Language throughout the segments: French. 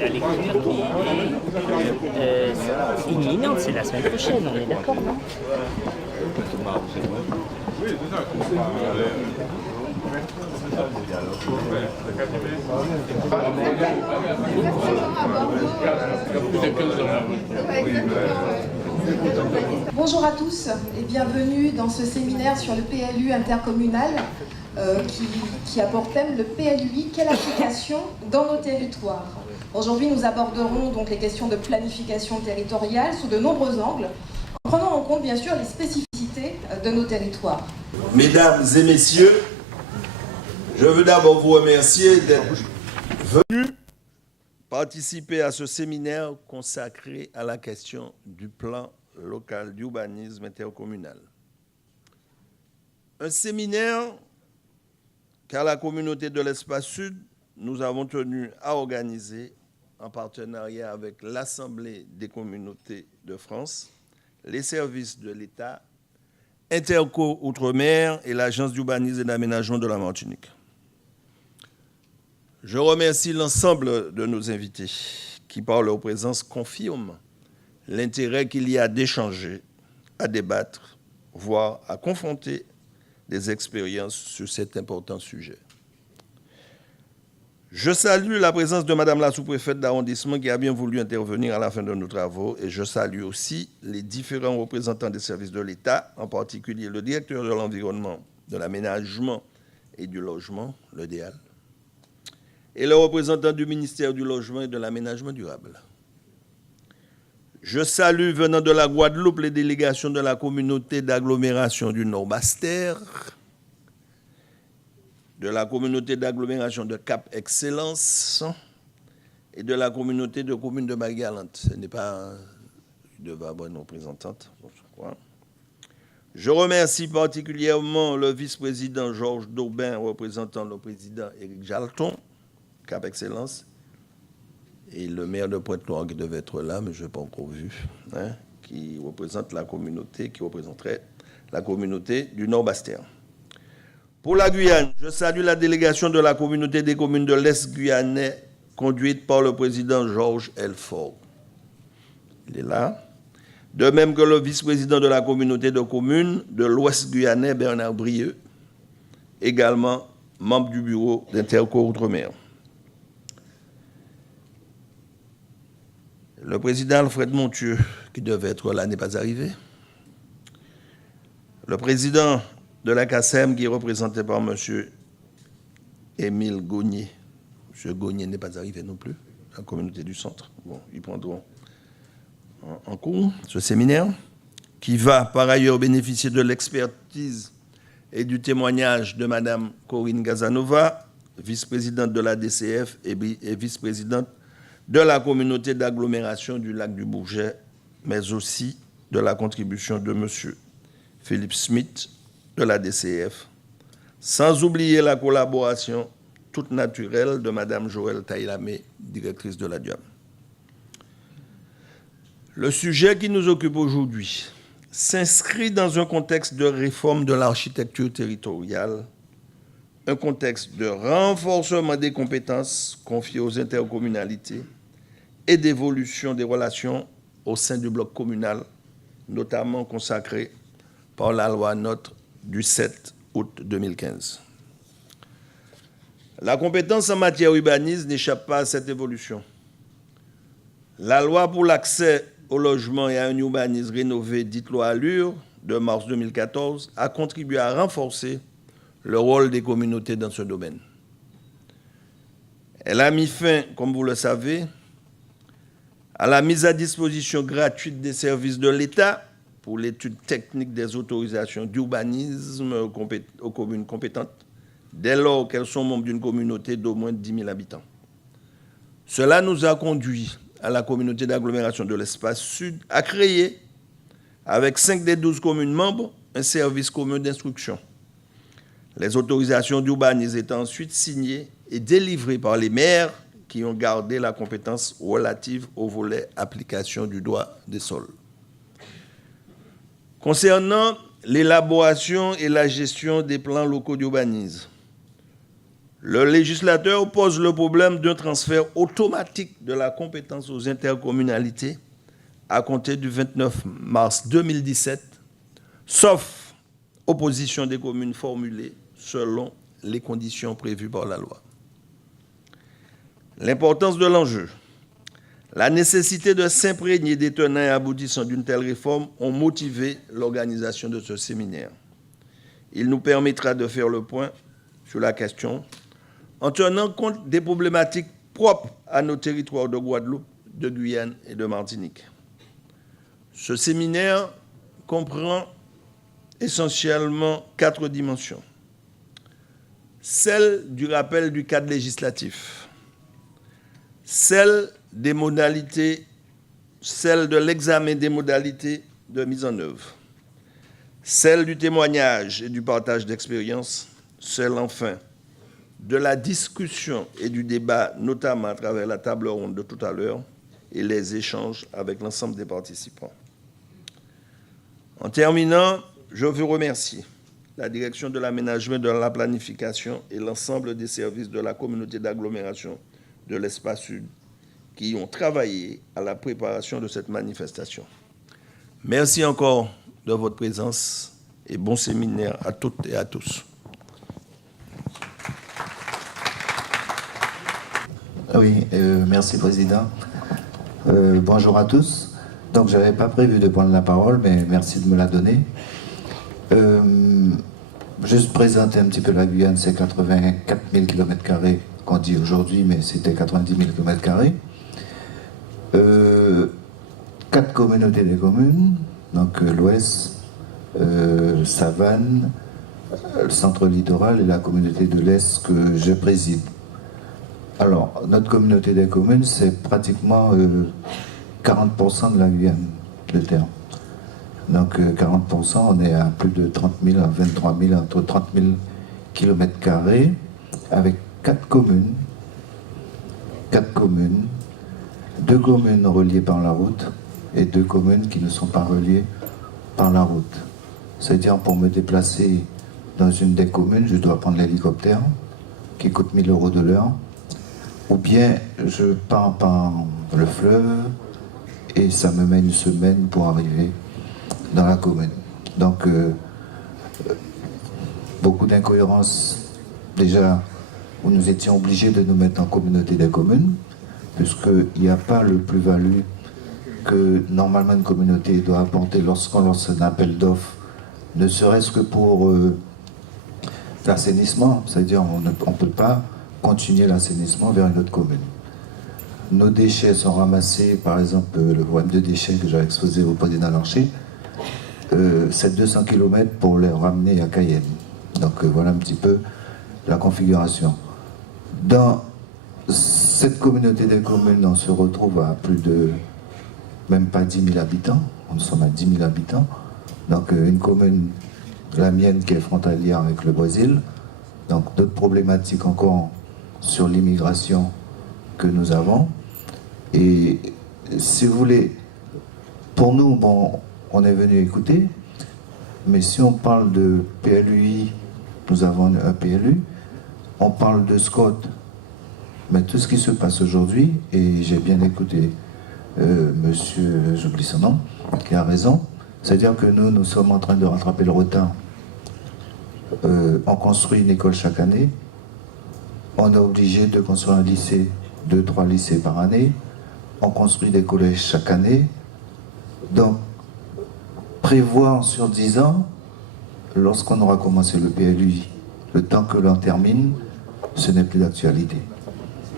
La lecture qui est imminente, c'est la semaine prochaine, on est d'accord, non? Bonjour à tous et bienvenue dans ce séminaire sur le PLU intercommunal qui a pour thème le PLUI, quelle application dans nos territoires. Aujourd'hui, nous aborderons donc les questions de planification territoriale sous de nombreux angles, en prenant en compte bien sûr les spécificités de nos territoires. Mesdames et messieurs, je veux d'abord vous remercier d'être venus participer à ce séminaire consacré à la question du plan local d'urbanisme intercommunal. Un séminaire qu'à la communauté de l'Espace Sud, nous avons tenu à organiser en partenariat avec l'Assemblée des communautés de France, les services de l'État, Interco Outre-mer et l'Agence d'urbanisme et d'aménagement de la Martinique. Je remercie l'ensemble de nos invités qui, par leur présence, confirment l'intérêt qu'il y a d'échanger, à débattre, voire à confronter des expériences sur cet important sujet. Je salue la présence de Madame la sous-préfète d'arrondissement qui a bien voulu intervenir à la fin de nos travaux et je salue aussi les différents représentants des services de l'État, en particulier le directeur de l'environnement, de l'aménagement et du logement, le DEAL, et le représentant du ministère du Logement et de l'Aménagement durable. Je salue, venant de la Guadeloupe, les délégations de la communauté d'agglomération du Nord-Bastère, de la communauté d'agglomération de Cap-Excellence et de la communauté de communes de Marie-Galante. Ce n'est pas de bonne représentante, je crois. Je remercie particulièrement le vice-président Georges Daubin, représentant le président Éric Jalton, Cap-Excellence, et le maire de Pointe-Noire qui devait être là, mais je n'ai pas encore vu, qui représente la communauté, qui représenterait la communauté du Nord-Bastère. Pour la Guyane, je salue la délégation de la communauté des communes de l'Est guyanais, conduite par le président Georges Elfort. Il est là. De même que le vice-président de la communauté de communes de l'Ouest guyanais, Bernard Brieux, également membre du bureau d'Interco Outre-mer. Le président Alfred Montieu, qui devait être là, n'est pas arrivé. Le président de la CACEM, qui est représenté par M. Émile Gognier. M. Gognier n'est pas arrivé non plus, la communauté du centre. Bon, ils prendront en cours ce séminaire, qui va par ailleurs bénéficier de l'expertise et du témoignage de Mme Corinne Gazanova, vice-présidente de la DCF et vice-présidente de la communauté d'agglomération du lac du Bourget, mais aussi de la contribution de M. Philippe Smith de la DCF, sans oublier la collaboration toute naturelle de Mme Joëlle Taïlamé, directrice de la DIAM. Le sujet qui nous occupe aujourd'hui s'inscrit dans un contexte de réforme de l'architecture territoriale, un contexte de renforcement des compétences confiées aux intercommunalités et d'évolution des relations au sein du bloc communal, notamment consacré par la loi NOTRe du 7 août 2015. La compétence en matière urbanisme n'échappe pas à cette évolution. La loi pour l'accès au logement et à un urbanisme rénové, dite loi Allure, de mars 2014, a contribué à renforcer le rôle des communautés dans ce domaine. Elle a mis fin, comme vous le savez, à la mise à disposition gratuite des services de l'État pour l'étude technique des autorisations d'urbanisme aux communes compétentes, dès lors qu'elles sont membres d'une communauté d'au moins 10 000 habitants. Cela nous a conduit à la communauté d'agglomération de l'Espace Sud à créer, avec 5 des 12 communes membres, un service commun d'instruction. Les autorisations d'urbanisme étant ensuite signées et délivrées par les maires qui ont gardé la compétence relative au volet application du droit des sols. Concernant l'élaboration et la gestion des plans locaux d'urbanisme. Le législateur pose le problème d'un transfert automatique de la compétence aux intercommunalités à compter du 29 mars 2017, sauf opposition des communes formulée selon les conditions prévues par la loi. L'importance de l'enjeu, la nécessité de s'imprégner des tenants et aboutissants d'une telle réforme ont motivé l'organisation de ce séminaire. Il nous permettra de faire le point sur la question en tenant compte des problématiques propres à nos territoires de Guadeloupe, de Guyane et de Martinique. Ce séminaire comprend essentiellement 4 dimensions. Celle du rappel du cadre législatif, celle des modalités, celle de l'examen des modalités de mise en œuvre, celle du témoignage et du partage d'expériences, celle enfin de la discussion et du débat, notamment à travers la table ronde de tout à l'heure et les échanges avec l'ensemble des participants. En terminant, je veux remercier la direction de l'aménagement, de la planification et l'ensemble des services de la communauté d'agglomération de l'Espace Sud qui ont travaillé à la préparation de cette manifestation. Merci encore de votre présence et bon séminaire à toutes et à tous. Oui, merci Président. Bonjour à tous. Donc, je n'avais pas prévu de prendre la parole, mais merci de me la donner. Juste présenter un petit peu la Guyane, c'est 84 000 km² qu'on dit aujourd'hui, mais c'était 90 000 km². 4 communautés de communes, donc l'Ouest, Savane, le centre littoral et la communauté de l'Est que je préside. Alors, notre communauté des communes, c'est pratiquement 40% de la Guyane, de terre. Donc 40%, on est à plus de 30 000, à 23 000, entre 30 000 km² avec 4 communes. 4 communes, 2 communes reliées par la route et 2 communes qui ne sont pas reliées par la route. C'est-à-dire, pour me déplacer dans une des communes, je dois prendre l'hélicoptère qui coûte 1 000 € de l'heure, ou bien je pars par le fleuve et ça me met une semaine pour arriver dans la commune. Donc, beaucoup d'incohérences déjà où nous étions obligés de nous mettre en communauté des communes, puisqu'il n'y a pas le plus-value que normalement une communauté doit apporter lorsqu'on lance un appel d'offres, ne serait-ce que pour l'assainissement, c'est-à-dire on ne peut pas continuer l'assainissement vers une autre commune. Nos déchets sont ramassés, par exemple le problème de déchets que j'ai exposé au président Larcher, c'est 200 km pour les ramener à Cayenne. Donc voilà un petit peu la configuration. Dans cette communauté des communes, on se retrouve à plus de, même pas 10 000 habitants, nous sommes à 10 000 habitants. Donc une commune, la mienne, qui est frontalière avec le Brésil. Donc d'autres problématiques encore sur l'immigration que nous avons. Et si vous voulez, pour nous, bon, on est venu écouter, mais si on parle de PLUI, nous avons un PLU, on parle de SCOT, mais tout ce qui se passe aujourd'hui, et j'ai bien écouté monsieur, j'oublie son nom, qui a raison, c'est-à-dire que nous sommes en train de rattraper le retard. On construit une école chaque année, on est obligé de construire un lycée, 2-3 lycées par année, on construit des collèges chaque année. Donc, prévoir sur 10 ans, lorsqu'on aura commencé le PLUI, le temps que l'on termine, ce n'est plus d'actualité.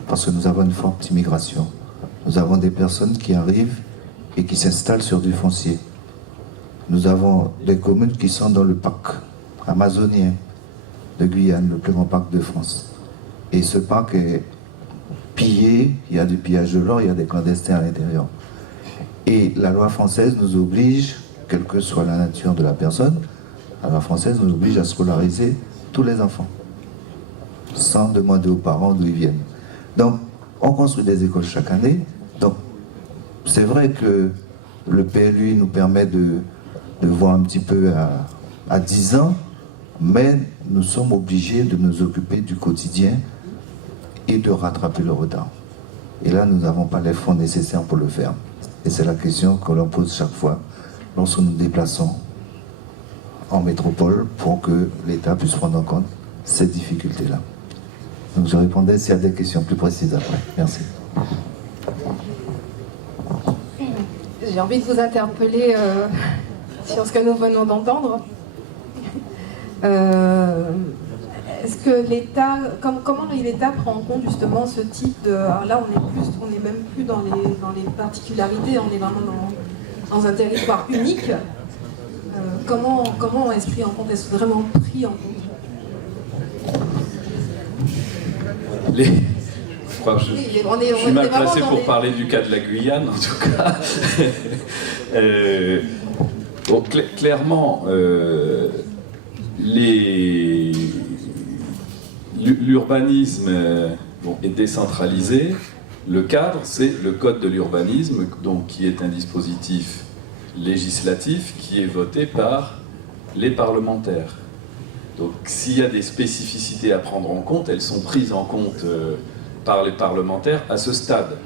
Parce que nous avons une forte immigration. Nous avons des personnes qui arrivent et qui s'installent sur du foncier. Nous avons des communes qui sont dans le parc amazonien de Guyane, le plus grand parc de France. Et ce parc est pillé, il y a du pillage de l'or, il y a des clandestins à l'intérieur. Et la loi française nous oblige, quelle que soit la nature de la personne, la loi française nous oblige à scolariser tous les enfants, sans demander aux parents d'où ils viennent. Donc, on construit des écoles chaque année. Donc, c'est vrai que le PLUI nous permet de voir un petit peu à 10 ans, mais nous sommes obligés de nous occuper du quotidien et de rattraper le retard. Et là, nous n'avons pas les fonds nécessaires pour le faire. Et c'est la question que l'on pose chaque fois lorsque nous nous déplaçons en métropole pour que l'État puisse prendre en compte ces difficultés-là. Donc je répondais s'il y a des questions plus précises après. Merci. J'ai envie de vous interpeller sur ce que nous venons d'entendre. Est-ce que l'État, comment l'État prend en compte justement ce type de... Alors là, on n'est même plus dans les particularités, on est vraiment dans un territoire unique. Comment est-ce pris en compte? Est-ce vraiment pris en compte? Je suis mal placé pour parler du cas de la Guyane, en tout cas. Bon, clairement, l'urbanisme est décentralisé. Le cadre, c'est le code de l'urbanisme, donc qui est un dispositif législatif qui est voté par les parlementaires. Donc s'il y a des spécificités à prendre en compte, elles sont prises en compte par les parlementaires à ce stade.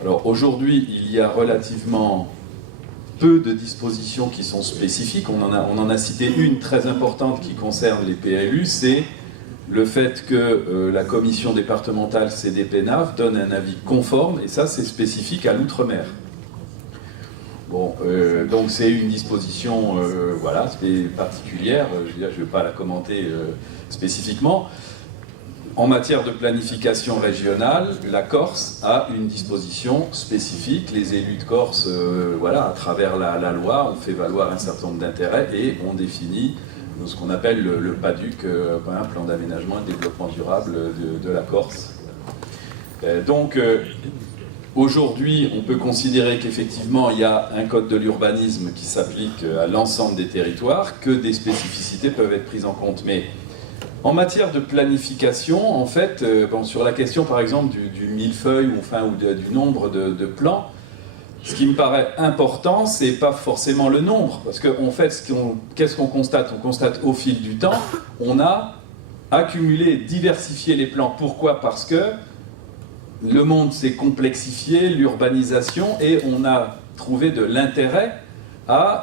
Alors aujourd'hui, il y a relativement peu de dispositions qui sont spécifiques. On en a cité une très importante qui concerne les PLU, c'est le fait que la commission départementale CDPNAF donne un avis conforme, et ça c'est spécifique à l'outre-mer. Bon, donc c'est une disposition voilà, particulière, je ne vais pas la commenter spécifiquement. En matière de planification régionale, la Corse a une disposition spécifique. Les élus de Corse, voilà, à travers la loi, on fait valoir un certain nombre d'intérêts et on définit ce qu'on appelle le PADUC, un plan d'aménagement et de développement durable de la Corse. Donc, aujourd'hui, on peut considérer qu'effectivement, il y a un code de l'urbanisme qui s'applique à l'ensemble des territoires, que des spécificités peuvent être prises en compte. Mais en matière de planification, en fait, sur la question par exemple du millefeuille ou du nombre de plans, ce qui me paraît important, c'est pas forcément le nombre, parce qu'en fait, qu'est-ce qu'on constate? On constate au fil du temps, on a accumulé, diversifié les plans. Pourquoi? Parce que le monde s'est complexifié, l'urbanisation, et on a trouvé de l'intérêt à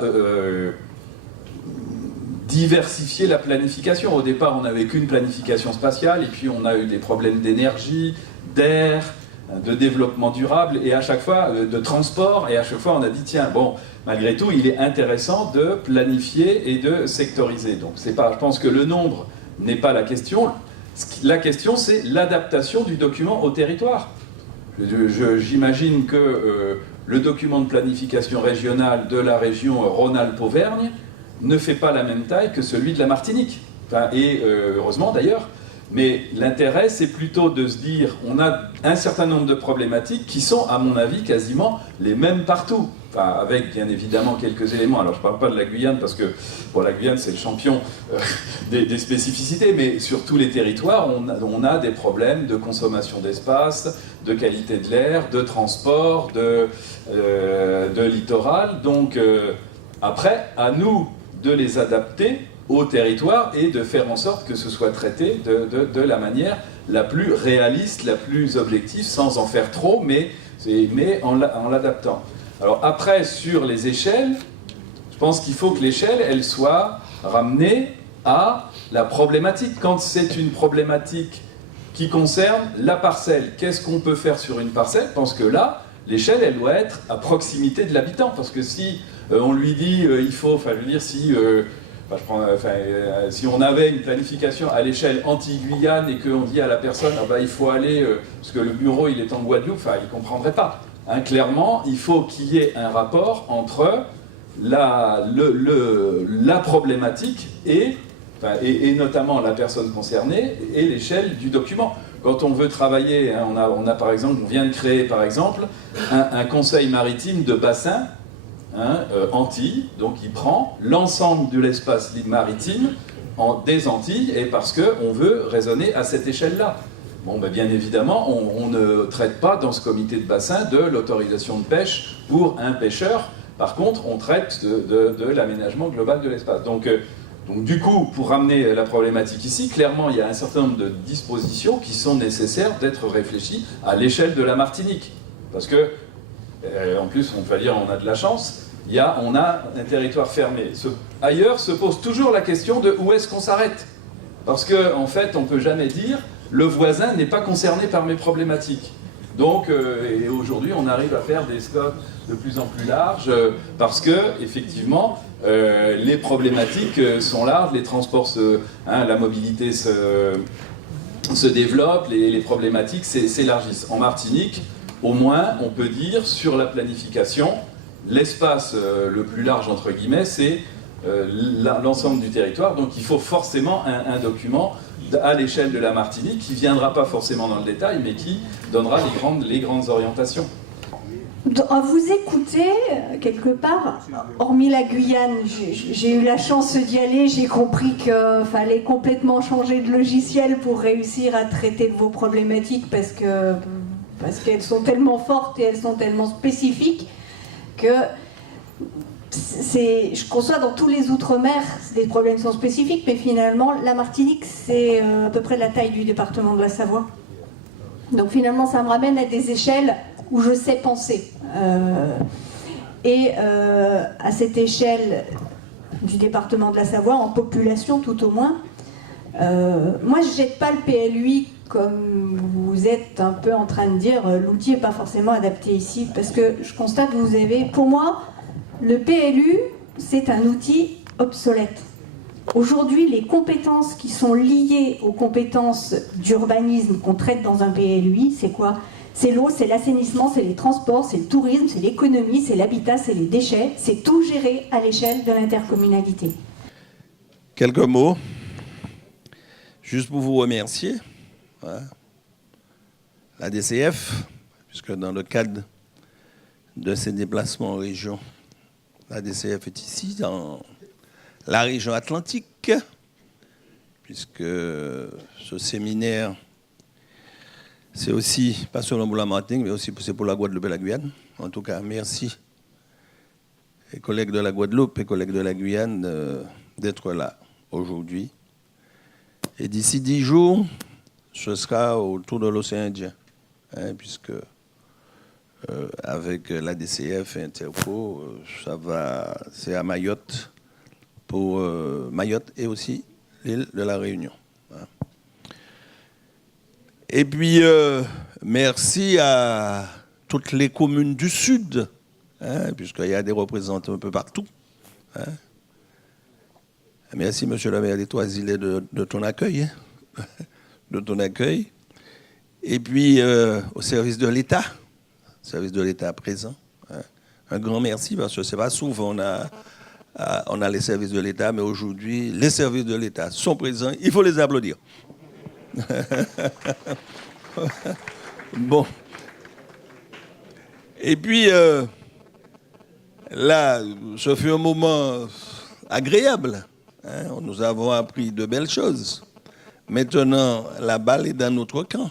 diversifier la planification. Au départ, on n'avait qu'une planification spatiale, et puis on a eu des problèmes d'énergie, d'air, de développement durable, et à chaque fois, de transport, et à chaque fois, on a dit, tiens, bon, malgré tout, il est intéressant de planifier et de sectoriser. Donc, c'est pas, je pense que le nombre n'est pas la question. La question, c'est l'adaptation du document au territoire. J'imagine que le document de planification régionale de la région Rhône-Alpes-Auvergne ne fait pas la même taille que celui de la Martinique. Enfin, et heureusement d'ailleurs. Mais l'intérêt, c'est plutôt de se dire, on a un certain nombre de problématiques qui sont, à mon avis, quasiment les mêmes partout. Enfin, avec bien évidemment quelques éléments. Alors je ne parle pas de la Guyane, parce que bon, la Guyane, c'est le champion des spécificités, mais sur tous les territoires, on a des problèmes de consommation d'espace, de qualité de l'air, de transport, de littoral. Donc après, à nous de les adapter au territoire et de faire en sorte que ce soit traité de la manière la plus réaliste, la plus objective, sans en faire trop, mais en l'adaptant. Alors après, sur les échelles, je pense qu'il faut que l'échelle, elle soit ramenée à la problématique. Quand c'est une problématique qui concerne la parcelle, qu'est-ce qu'on peut faire sur une parcelle? Je pense que là, l'échelle, elle doit être à proximité de l'habitant, parce que si on lui dit, il faut, enfin je veux dire, si on avait une planification à l'échelle anti-Guyane et qu'on dit à la personne il faut aller, parce que le bureau il est en Guadeloupe, il ne comprendrait pas. Hein, clairement, il faut qu'il y ait un rapport entre la problématique et notamment la personne concernée et l'échelle du document. Quand on veut travailler, hein, on vient de créer par exemple un conseil maritime de bassin, Antilles, donc il prend l'ensemble de l'espace maritime des Antilles, et parce qu'on veut raisonner à cette échelle-là. Bon, bien évidemment, on ne traite pas dans ce comité de bassin de l'autorisation de pêche pour un pêcheur Par contre, on traite de l'aménagement global de l'espace. Donc, du coup, pour ramener la problématique ici, clairement, il y a un certain nombre de dispositions qui sont nécessaires d'être réfléchies à l'échelle de la Martinique. Parce que, en plus, on peut dire on a de la chance, on a un territoire fermé. Ailleurs se pose toujours la question de où est-ce qu'on s'arrête. Parce qu'en fait, on ne peut jamais dire le voisin n'est pas concerné par mes problématiques. Donc, et aujourd'hui, on arrive à faire des scopes de plus en plus larges parce que, effectivement, les problématiques sont larges, les transports, la mobilité se développe, les problématiques s'élargissent. En Martinique, au moins, on peut dire, sur la planification, l'espace le plus large, entre guillemets, c'est l'ensemble du territoire. Donc, il faut forcément un document à l'échelle de la Martinique qui ne viendra pas forcément dans le détail, mais qui donnera les grandes orientations. À vous écouter, quelque part, hormis la Guyane, j'ai eu la chance d'y aller, j'ai compris qu'il fallait complètement changer de logiciel pour réussir à traiter de vos problématiques parce qu'elles sont tellement fortes et elles sont tellement spécifiques que je conçois dans tous les outre-mer, des problèmes sont spécifiques, mais finalement, la Martinique, c'est à peu près la taille du département de la Savoie. Donc finalement, ça me ramène à des échelles où je sais penser. À cette échelle du département de la Savoie, en population tout au moins, moi, je ne jette pas le PLUI comme vous êtes un peu en train de dire, l'outil n'est pas forcément adapté ici, parce que je constate que vous avez, pour moi, le PLU, c'est un outil obsolète. Aujourd'hui, les compétences qui sont liées aux compétences d'urbanisme qu'on traite dans un PLUI, c'est quoi? C'est l'eau, c'est l'assainissement, c'est les transports, c'est le tourisme, c'est l'économie, c'est l'habitat, c'est les déchets. C'est tout géré à l'échelle de l'intercommunalité. Quelques mots, juste pour vous remercier. La DCF, puisque dans le cadre de ces déplacements en région, la DCF est ici, dans la région atlantique, puisque ce séminaire, c'est aussi, pas seulement pour la Martinique, mais aussi pour la Guadeloupe et la Guyane. En tout cas, merci, les collègues de la Guadeloupe et collègues de la Guyane, d'être là aujourd'hui. Et d'ici 10 jours, ce sera autour de l'océan Indien, puisque avec la DCF et Interco, c'est à Mayotte, pour Mayotte et aussi l'île de la Réunion. Et puis, merci à toutes les communes du Sud, puisqu'il y a des représentants un peu partout. Merci, monsieur le maire des Trois-Îles, de ton accueil. De ton accueil. Et puis, au service de l'État présent. Un grand merci, parce que ce n'est pas souvent on a les services de l'État, mais aujourd'hui, les services de l'État sont présents. Il faut les applaudir. Bon. Et puis, là, ce fut un moment agréable. Nous avons appris de belles choses. Maintenant, la balle est dans notre camp.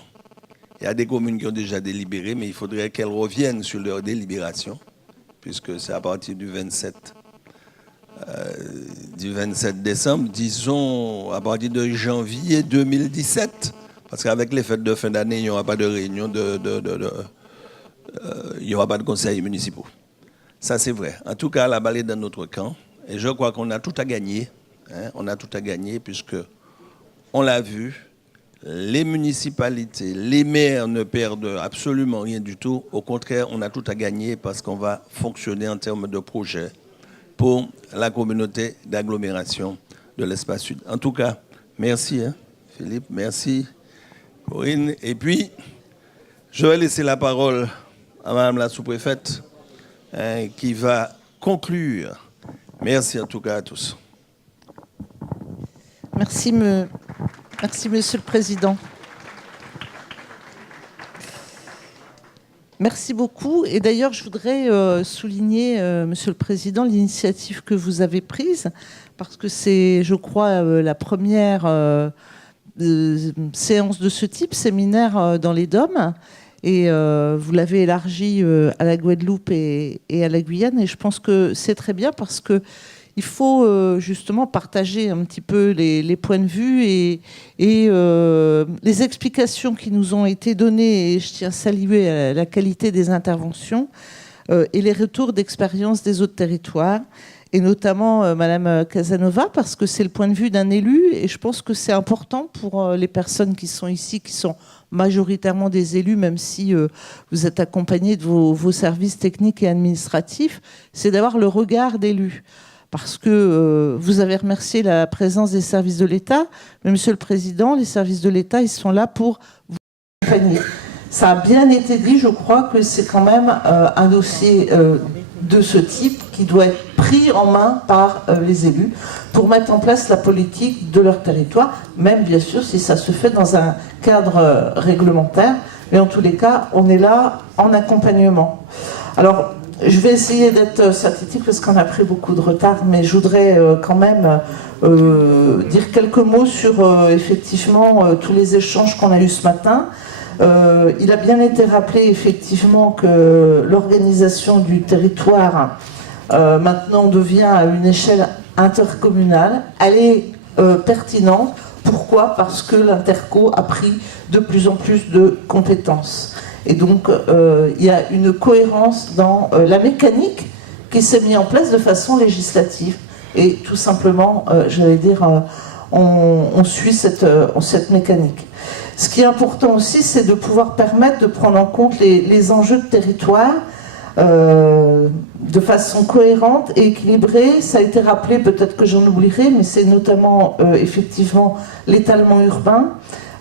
Il y a des communes qui ont déjà délibéré, mais il faudrait qu'elles reviennent sur leur délibération, puisque c'est à partir du 27 décembre, disons à partir de janvier 2017, parce qu'avec les fêtes de fin d'année, il n'y aura pas de réunion, il n'y aura pas de conseils municipaux. Ça, c'est vrai. En tout cas, la balle est dans notre camp, et je crois qu'on a tout à gagner. On a tout à gagner, puisque, on l'a vu, les municipalités, les maires ne perdent absolument rien du tout. Au contraire, on a tout à gagner parce qu'on va fonctionner en termes de projet pour la communauté d'agglomération de l'espace sud. En tout cas, merci Philippe, merci Corinne. Et puis, je vais laisser la parole à Madame la sous-préfète qui va conclure. Merci en tout cas à tous. Merci, Monsieur le Président. Merci beaucoup. Et d'ailleurs, je voudrais souligner, Monsieur le Président, l'initiative que vous avez prise, parce que c'est, je crois, la première séance de ce type, séminaire dans les DOM. Et vous l'avez élargi à la Guadeloupe et à la Guyane. Et je pense que c'est très bien parce que il faut justement partager un petit peu les points de vue et les explications qui nous ont été données. Et je tiens à saluer la qualité des interventions et les retours d'expérience des autres territoires. Et notamment Madame Casanova, parce que c'est le point de vue d'un élu. Et je pense que c'est important pour les personnes qui sont ici, qui sont majoritairement des élus, même si vous êtes accompagnés de vos services techniques et administratifs, c'est d'avoir le regard d'élus. Parce que vous avez remercié la présence des services de l'État, mais Monsieur le Président, les services de l'État, ils sont là pour vous accompagner. Ça a bien été dit, je crois que c'est quand même un dossier de ce type qui doit être pris en main par les élus pour mettre en place la politique de leur territoire, même bien sûr si ça se fait dans un cadre réglementaire. Mais en tous les cas, on est là en accompagnement. Alors, je vais essayer d'être synthétique parce qu'on a pris beaucoup de retard, mais je voudrais quand même dire quelques mots sur effectivement tous les échanges qu'on a eus ce matin. Il a bien été rappelé effectivement que l'organisation du territoire maintenant devient à une échelle intercommunale. Elle est pertinente. Pourquoi ? Parce que l'Interco a pris de plus en plus de compétences. Et donc, il y a une cohérence dans la mécanique qui s'est mise en place de façon législative. Et tout simplement, j'allais dire, on suit cette mécanique. Ce qui est important aussi, c'est de pouvoir permettre de prendre en compte les enjeux de territoire de façon cohérente et équilibrée. Ça a été rappelé, peut-être que j'en oublierai, mais c'est notamment effectivement l'étalement urbain,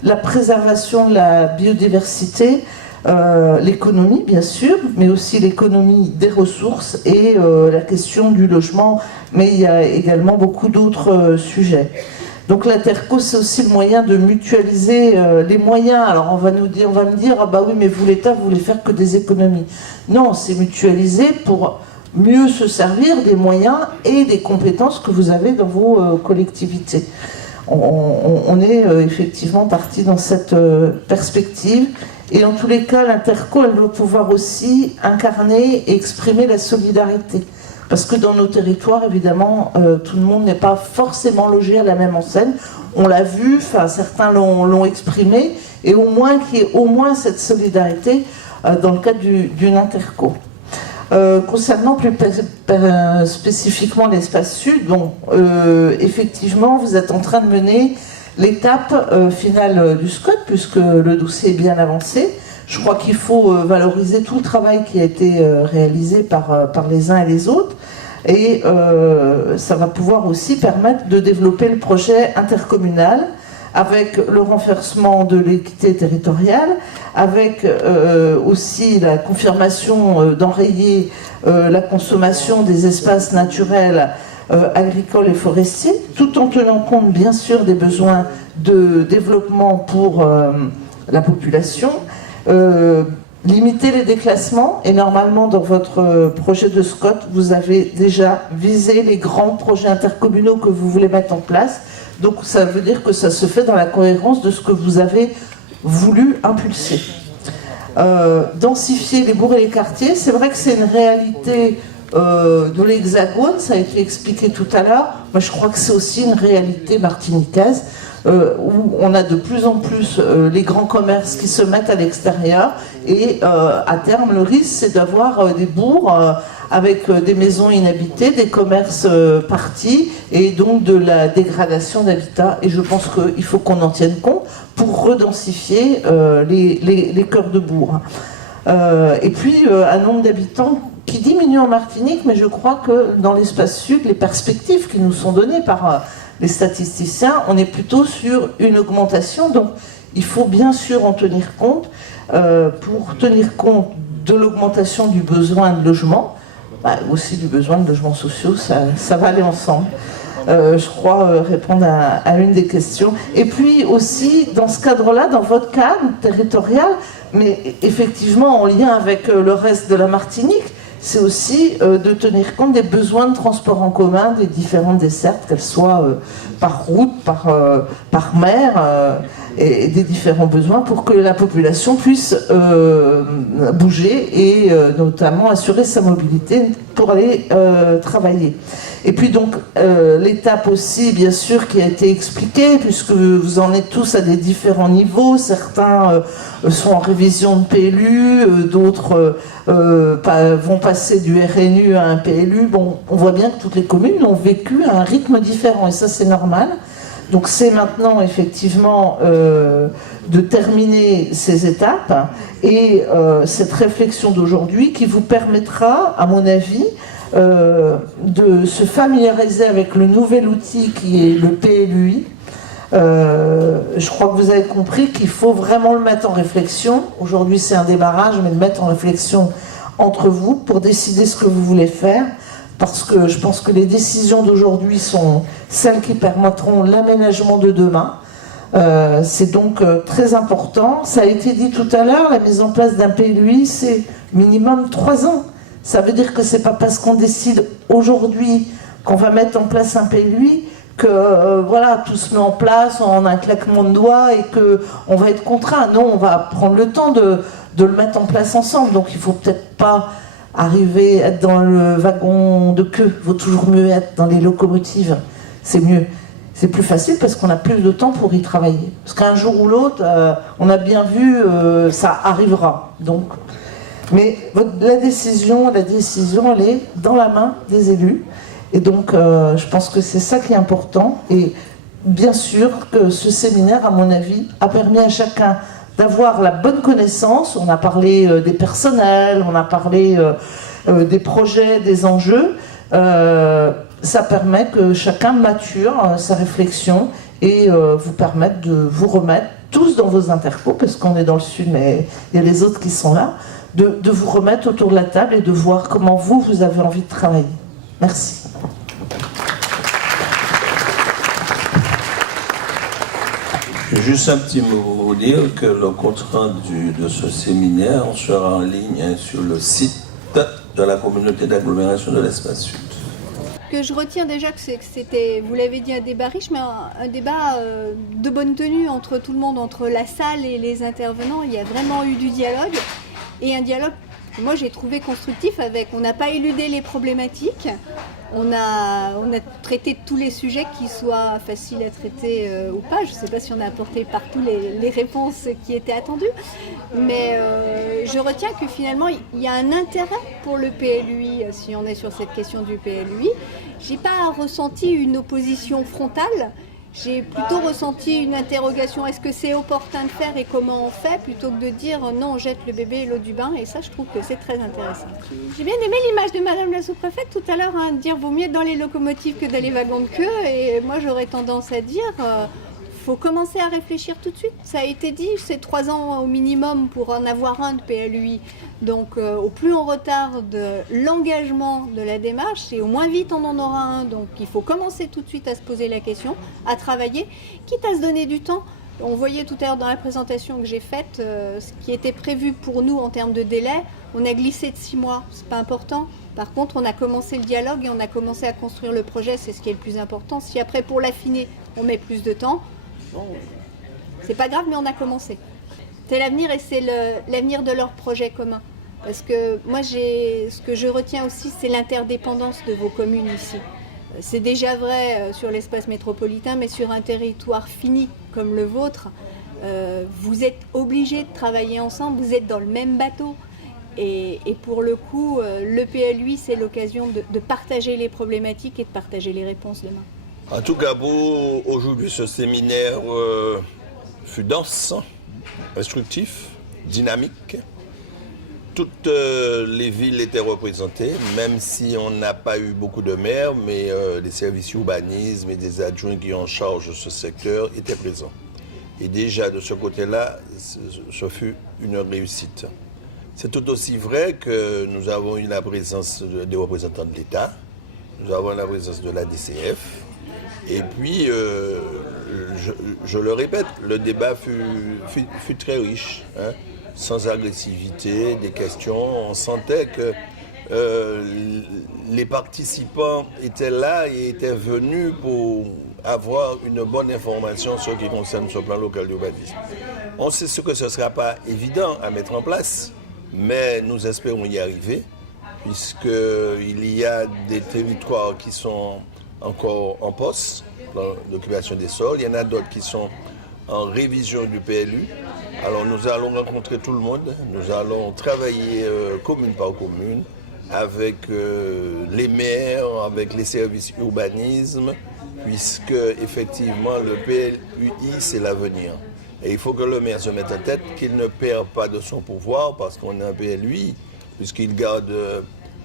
la préservation de la biodiversité, l'économie bien sûr, mais aussi l'économie des ressources et la question du logement, mais il y a également beaucoup d'autres sujets. Donc l'Interco, c'est aussi le moyen de mutualiser les moyens. Alors on va me dire, ah bah oui, mais vous l'État, vous voulez faire que des économies. Non, c'est mutualiser pour mieux se servir des moyens et des compétences que vous avez dans vos collectivités. On est effectivement parti dans cette perspective. Et en tous les cas, l'Interco, elle doit pouvoir aussi incarner et exprimer la solidarité. Parce que dans nos territoires, évidemment, tout le monde n'est pas forcément logé à la même enseigne. On l'a vu, certains l'ont exprimé, et au moins qu'il y ait au moins cette solidarité dans le cadre d'une Interco. Concernant plus spécifiquement l'espace sud, bon, effectivement, vous êtes en train de mener l'étape finale du SCOT, puisque le dossier est bien avancé. Je crois qu'il faut valoriser tout le travail qui a été réalisé par les uns et les autres. Et ça va pouvoir aussi permettre de développer le projet intercommunal avec le renforcement de l'équité territoriale, avec aussi la confirmation d'enrayer la consommation des espaces naturels agricoles et forestiers, tout en tenant compte bien sûr des besoins de développement pour la population. Limiter les déclassements, et normalement dans votre projet de SCOT, vous avez déjà visé les grands projets intercommunaux que vous voulez mettre en place. Donc ça veut dire que ça se fait dans la cohérence de ce que vous avez voulu impulser. Densifier les bourgs et les quartiers, c'est vrai que c'est une réalité de l'Hexagone, ça a été expliqué tout à l'heure. Moi je crois que c'est aussi une réalité martiniquaise. Où on a de plus en plus les grands commerces qui se mettent à l'extérieur et à terme le risque c'est d'avoir des bourgs avec des maisons inhabitées, des commerces partis et donc de la dégradation d'habitat, et je pense qu'il faut qu'on en tienne compte pour redensifier les cœurs de bourg. Et puis un nombre d'habitants qui diminue en Martinique, mais je crois que dans l'espace sud, les perspectives qui nous sont données par les statisticiens, on est plutôt sur une augmentation, donc il faut bien sûr en tenir compte pour tenir compte de l'augmentation du besoin de logement, aussi du besoin de logements sociaux, ça va aller ensemble. Je crois répondre à une des questions. Et puis aussi, dans ce cadre-là, dans votre cadre territorial, mais effectivement en lien avec le reste de la Martinique, c'est aussi de tenir compte des besoins de transport en commun des différentes dessertes, qu'elles soient par route, par mer. et des différents besoins pour que la population puisse bouger et notamment assurer sa mobilité pour aller travailler. Et puis donc l'étape aussi bien sûr qui a été expliquée, puisque vous en êtes tous à des différents niveaux, certains sont en révision de PLU, d'autres vont passer du RNU à un PLU. Bon, on voit bien que toutes les communes ont vécu à un rythme différent et ça c'est normal. Donc c'est maintenant effectivement de terminer ces étapes et cette réflexion d'aujourd'hui qui vous permettra, à mon avis, de se familiariser avec le nouvel outil qui est le PLUI. Je crois que vous avez compris qu'il faut vraiment le mettre en réflexion. Aujourd'hui c'est un démarrage, mais le mettre en réflexion entre vous pour décider ce que vous voulez faire. Parce que je pense que les décisions d'aujourd'hui sont celles qui permettront l'aménagement de demain. C'est donc très important. Ça a été dit tout à l'heure, la mise en place d'un PLUI, c'est minimum 3 ans. Ça veut dire que c'est pas parce qu'on décide aujourd'hui qu'on va mettre en place un PLUI que voilà, tout se met en place en un claquement de doigts et qu'on va être contraint. Non, on va prendre le temps de le mettre en place ensemble. Donc il faut peut-être pas arriver à être dans le wagon de queue, il vaut toujours mieux être dans les locomotives, c'est mieux. C'est plus facile parce qu'on a plus de temps pour y travailler. Parce qu'un jour ou l'autre, on a bien vu, ça arrivera. Donc, mais la décision, elle est dans la main des élus. Et donc, je pense que c'est ça qui est important. Et bien sûr que ce séminaire, à mon avis, a permis à chacun d'avoir la bonne connaissance. On a parlé des personnels, on a parlé des projets, des enjeux. Ça permet que chacun mature sa réflexion et vous permettre de vous remettre tous dans vos intercos, parce qu'on est dans le sud, mais il y a les autres qui sont là, de vous remettre autour de la table et de voir comment vous avez envie de travailler. Merci. Juste un petit mot pour vous dire que le compte rendu de ce séminaire sera en ligne sur le site de la communauté d'agglomération de l'espace sud. Que je retiens déjà que c'était, vous l'avez dit, un débat riche, mais un débat de bonne tenue entre tout le monde, entre la salle et les intervenants. Il y a vraiment eu du dialogue, et un dialogue que moi j'ai trouvé constructif. On n'a pas éludé les problématiques, on a traité de tous les sujets qui soient faciles à traiter ou pas. Je ne sais pas si on a apporté partout les réponses qui étaient attendues, mais je retiens que finalement il y a un intérêt pour le PLUI, si on est sur cette question du PLUI. Je n'ai pas ressenti une opposition frontale. J'ai plutôt ressenti une interrogation, est-ce que c'est opportun de faire et comment on fait, plutôt que de dire non, on jette le bébé et l'eau du bain, et ça je trouve que c'est très intéressant. J'ai bien aimé l'image de Madame la sous-préfète tout à l'heure, de dire vaut mieux être dans les locomotives que dans les wagons de queue, et moi j'aurais tendance à dire faut commencer à réfléchir tout de suite. Ça a été dit, c'est 3 ans au minimum pour en avoir un de PLUI. Donc au plus on retarde l'engagement de la démarche, et au moins vite on en aura un. Donc il faut commencer tout de suite à se poser la question, à travailler, quitte à se donner du temps. On voyait tout à l'heure dans la présentation que j'ai faite, ce qui était prévu pour nous en termes de délai, on a glissé de 6 mois, c'est pas important. Par contre, on a commencé le dialogue et on a commencé à construire le projet, c'est ce qui est le plus important. Si après pour l'affiner, on met plus de temps, bon, c'est pas grave, mais on a commencé. C'est l'avenir, et c'est l'avenir de leur projet commun. Parce que moi, ce que je retiens aussi, c'est l'interdépendance de vos communes ici. C'est déjà vrai sur l'espace métropolitain, mais sur un territoire fini comme le vôtre, vous êtes obligés de travailler ensemble, vous êtes dans le même bateau. Et pour le coup, le PLUI, c'est l'occasion de partager les problématiques et de partager les réponses demain. En tout cas, pour aujourd'hui, ce séminaire fut dense, instructif, dynamique. Toutes les villes étaient représentées, même si on n'a pas eu beaucoup de maires, mais les services urbanisme et des adjoints qui ont en charge ce secteur étaient présents. Et déjà, de ce côté-là, ce fut une réussite. C'est tout aussi vrai que nous avons eu la présence des représentants de l'État, nous avons la présence de la DCF, et puis, je le répète, le débat fut très riche, hein, sans agressivité, des questions. On sentait que les participants étaient là et étaient venus pour avoir une bonne information sur ce qui concerne ce plan local d'urbanisme. On sait ce que ce ne sera pas évident à mettre en place, mais nous espérons y arriver, puisqu'il y a des territoires qui sont encore en poste dans l'occupation des sols, il y en a d'autres qui sont en révision du PLU. Alors nous allons rencontrer tout le monde, nous allons travailler commune par commune avec les maires, avec les services urbanisme, puisque effectivement le PLUI c'est l'avenir. Et il faut que le maire se mette en tête qu'il ne perd pas de son pouvoir parce qu'on a un PLUI, puisqu'il garde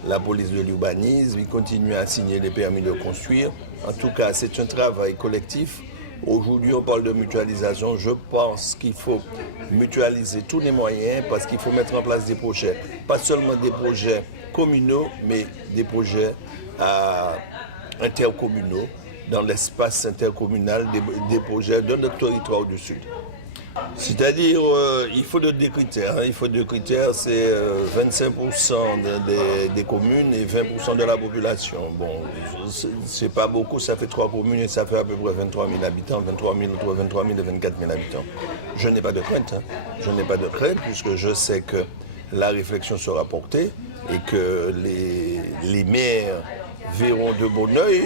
la police de l'urbanisme, il continue à signer les permis de construire. En tout cas, c'est un travail collectif. Aujourd'hui, on parle de mutualisation. Je pense qu'il faut mutualiser tous les moyens parce qu'il faut mettre en place des projets. Pas seulement des projets communaux, mais des projets intercommunaux, dans l'espace intercommunal, des projets de notre territoire du Sud. C'est-à-dire, il faut des critères. Il faut des critères, c'est 25% des communes et 20% de la population. Bon, c'est pas beaucoup, ça fait 3 communes et ça fait à peu près 23 000 habitants, entre 23 000 et 24 000 habitants. Je n'ai pas de crainte. Je n'ai pas de crainte puisque je sais que la réflexion sera portée et que les maires verront de bon œil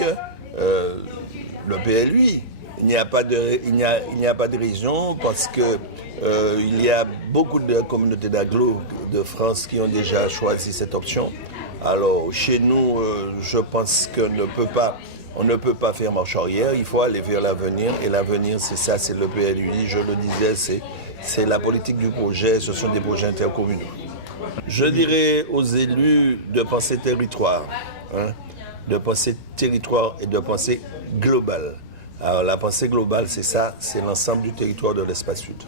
le PLUI. Il n'y a pas de raison parce que il y a beaucoup de communautés d'agglo de France qui ont déjà choisi cette option. Alors chez nous, je pense qu'on ne peut pas faire marche arrière. Il faut aller vers l'avenir et l'avenir c'est ça, c'est le PLUI. Je le disais, c'est la politique du projet. Ce sont des projets intercommunaux. Je dirais aux élus de penser territoire, de penser territoire et de penser global. Alors la pensée globale, c'est ça, c'est l'ensemble du territoire de l'espace sud.